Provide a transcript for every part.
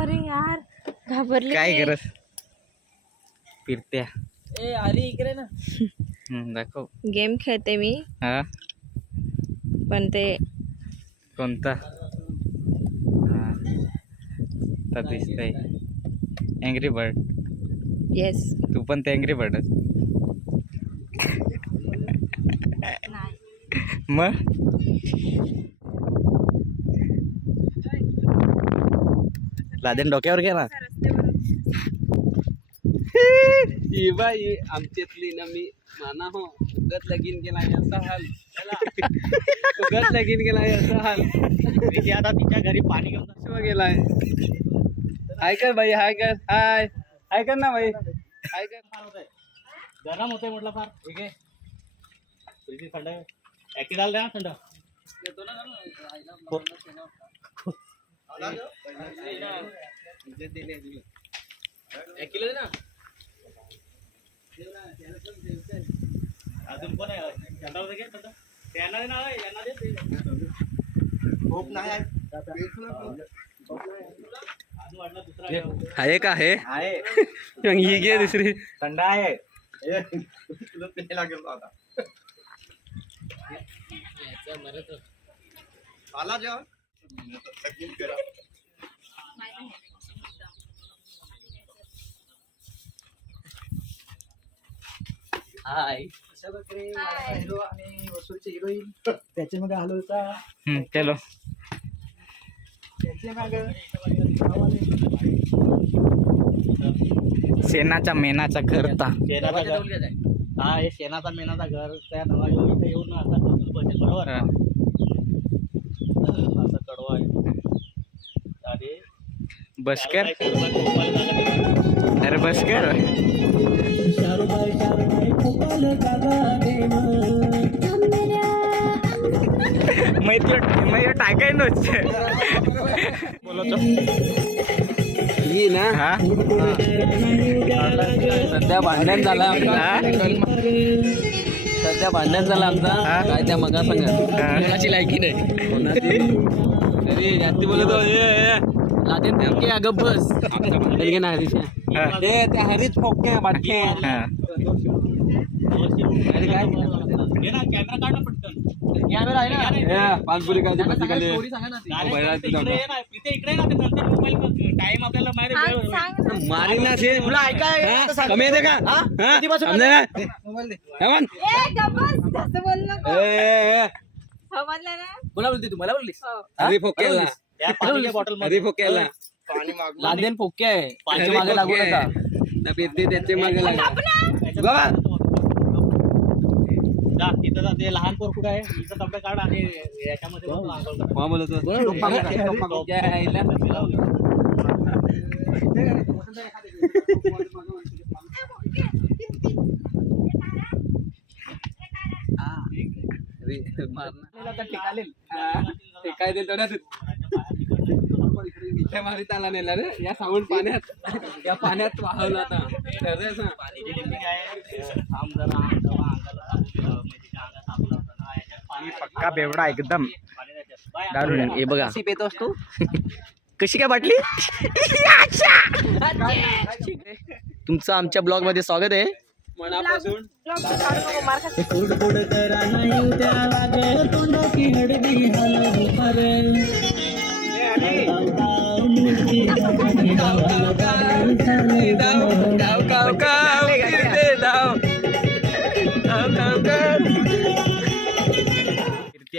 अरे यार घाबरले काय मी. करत फिरत्या ए आली इकडे ना. दाखव. गेम खेळते मी हा पण ते कोणता हा तर दिसतंय अँग्री बर्ड. येस तू पण ते अँग्री बर्डच मग लादेन डोक्यावर घे ना. ही बाई आमच्यातली ना मी माना हो उगत लगीन केला असा हाल उगत लगीन केला असा हाल. आता तिच्या घरी पाणी घेऊन गेलाय. हाय कर भाई हाय कर हाय हाय कर ना भाई हाय कर. गरम होतंय म्हटलं फार. ठीक आहे तुझी थंड ऍक्टिव झालं ना थंड येतो ना. एक किलो दे ना. अजून कोण आहे त्यांना घे त्यांना दे ना यांना दे. खूप नाही अजून वाटलं दुसरा आहे का आहे आहे ही घे दुसरी. थंड आहे तुला प्यायला गेलो आता. आला जेवण हाय. अशा प्रकारे हिरो आणि वसूलचे हिरोईन त्याच्या मागे आलो होता. चलो त्याच्या मागे शेणाचा मेनाचा करता. शेणाचा घर. हा हे शेणाचा मेनाचा घर त्या नवाजून इथे येऊन आता बसेल बरोबर. असं कडवा आहे आणि बसकर अरे बसकर मैं टाकाय नोच बोलतो ही ना. हा सध्या भांडण झालं आमचा काय त्या मगा कोणाची लायकी नाही कोणाची तरी जास्ती बोलतो लादेन फोके अगं बस ना हरीश त्या हरीश फोके बाटके. कॅमेरा काढ पटकन. कॅमेरा आहे ना पानपुरी काय टाइम आपल्याला मारीन ना से तुला ऐकाय कमी येते का बोला बोलते तू मला बोललीस. हरी फोकेला हरी फोकेला लादेन फोके आहे पाण्याच्या मागे लागू नका त्याच्या मागे लागला. तिथं ते लहान पोर कुठं आहे तिथं कपडे काढ आणि याच्यामध्ये मारीत आला नेला रे या साऊंड पाण्यात या पाण्यात वाहवला आता. पक्का बेवडा एकदम दारू. हे बघा कशी पेतोस तू कशी काय बाटली. तुमचं आमच्या ब्लॉग मध्ये स्वागत आहे. मनापासून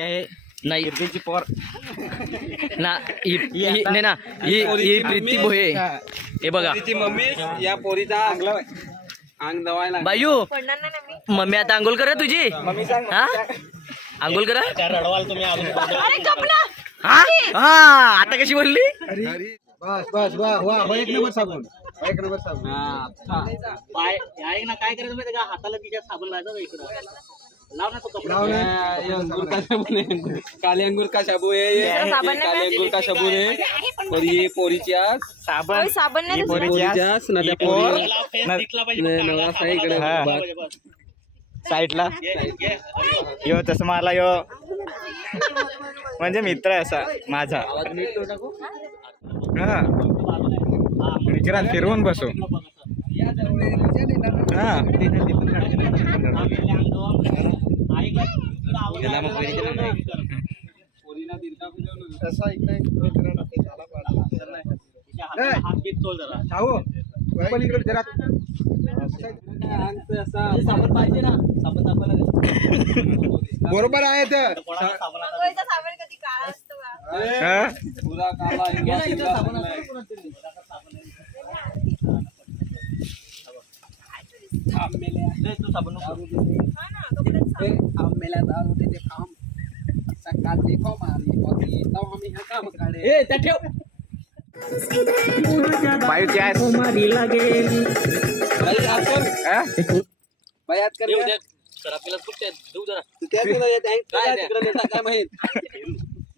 आहे नाही कीर्तीची पोर ना नाही ना ही प्रीती भोये. हे बघा मम्मी या पोरीचा अंग दवायला बायू मम्मी आता आंघोळ करा तुझी. हा आंघोळ करा. रडवाल तुम्ही हा हा आता कशी बोलली. बस बस वा एक नंबर साबण एक नंबर साबण. पाय ना काय करायचं माहिती का हाताला तिच्या साबण लावायचं इकडं लाव ना तो कपडा. अंगूर का साबुन है काले अंगूर का साबुन है ये काले अंगूर का साबुन है और ये पोरीच्या साबण साबण पोरीच्या नद्या पोर नवरा साई इकडे साईडला यो तसं मला यो म्हणजे मित्र आहे असा माझा. हा मित्रात फिरवून बसू. हा बरोबर आहे तर मंगळवेढा साबण कधी काळा असतो का? हा? पुरा काला पाईप गॅस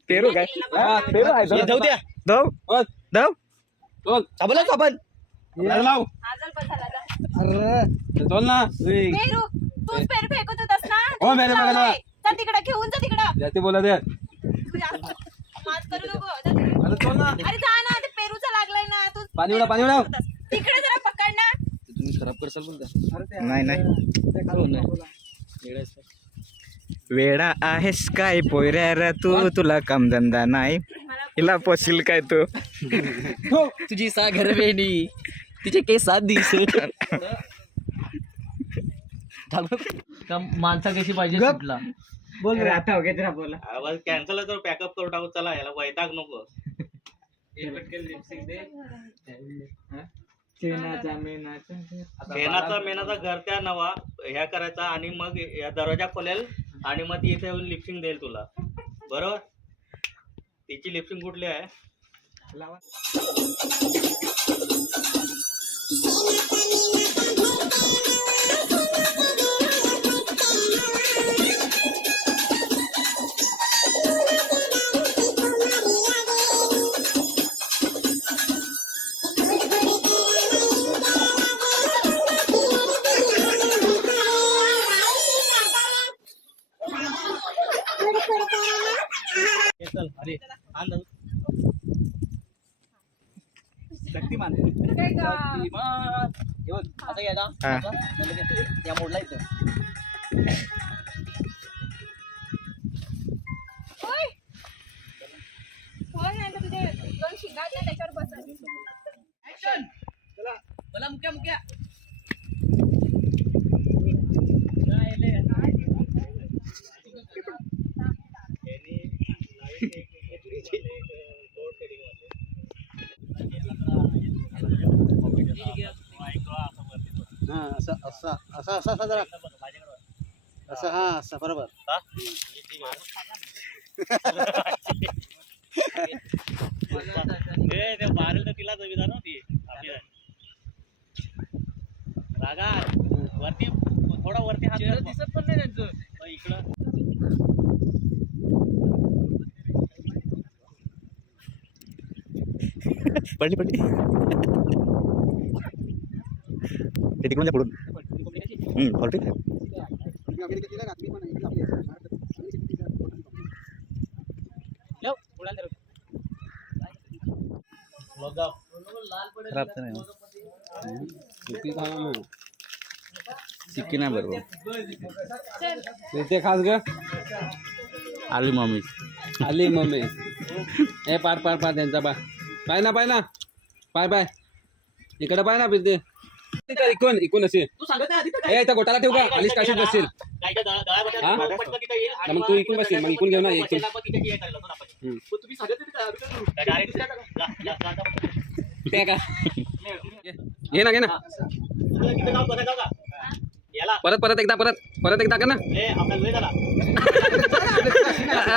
पेरू काय पेरू आहे जाऊ द्या. दव दव साबण साबण लाव आजल पण झाला आता. बोल ना पेरू तूच पेरू फेकत होतास ना. हो, मॅडम, मॅडम. लावलंय. जा तिकडं घेऊन जा तिकडं. जाते बोला दे तू जास्त मात करू नको. जा तिकडं. अरे जा ना ते पेरूचा लागलाय ना तू. पाणी उडा, पाणी उडा. तिकडे जरा पकड ना. तुम्ही खराब करसाल बोलता नाही वेडा आहेस काय पोऱ्या रे तू तुला कामधंदा नाही हिला पोशील काय तू. तुझी सागर वेणी तिचे केसात दिसे. माणसा कशी पाहिजे सुटला. बोल रे आता ओके जरा बोला. आवाज कॅन्सल तर पॅकअप करून टाकू. चला याला वैताग नको. मेनाचा घर त्या नवा ह्या करायचा आणि मग या दरवाजा खोलेल आणि मग ती इथे येऊन लिपसिंग देईल तुला. बरोबर. तिची लिपसिंग कुठली आहे. चल अरे आण शक्तिमान काय गं? असं घ्यायचा हा. या मोडला इथं. होय. होय, नाही तर तुझे दोन शिंगा आहेत ना, त्याच्यावर बसल. ऍक्शन. चला मला मुक्या मुक्या. असं असं असं असं असं जरा असं हा असं बरोबर बारेल तर तिला जमीदार नव्हती रागा वरती थोडा वरती हात दिसत पण नाही त्यांचं इकडं. पडली पडली तिकडून पुढून फॉर्टी खराब तर नाही सिक्की नाही बरोबर. ते खास ग आली मम्मी आली मम्मी ए पार पार पार त्यांचा पाय पाय ना पाय ना पाय पाय इकडे पाय ना फिरते इकून इकून असेल तू सांगत नाही आधी तर ए इथं गोटाला ठेव का आलीच काशीत बसशील हा? मग तू इकून बसशील मग इकून घेऊ ना इकून तुम्ही सांगत नाही ते का घे ना घे ना परत परत एकदा परत एकदा कर ना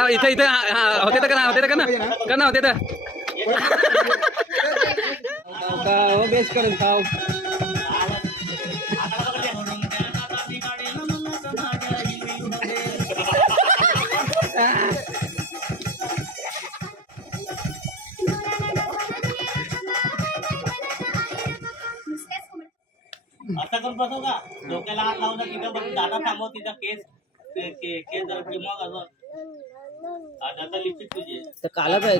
इथं इथं होते तर कर ना होते तर हो बेस करून खाऊ आता करून बसव का डोक्याला हात लावून तिथं बघ दादा थांबव तिचा केस केस जरा चिमक असं आता लिपस्टिक तुझी तर कालच आहे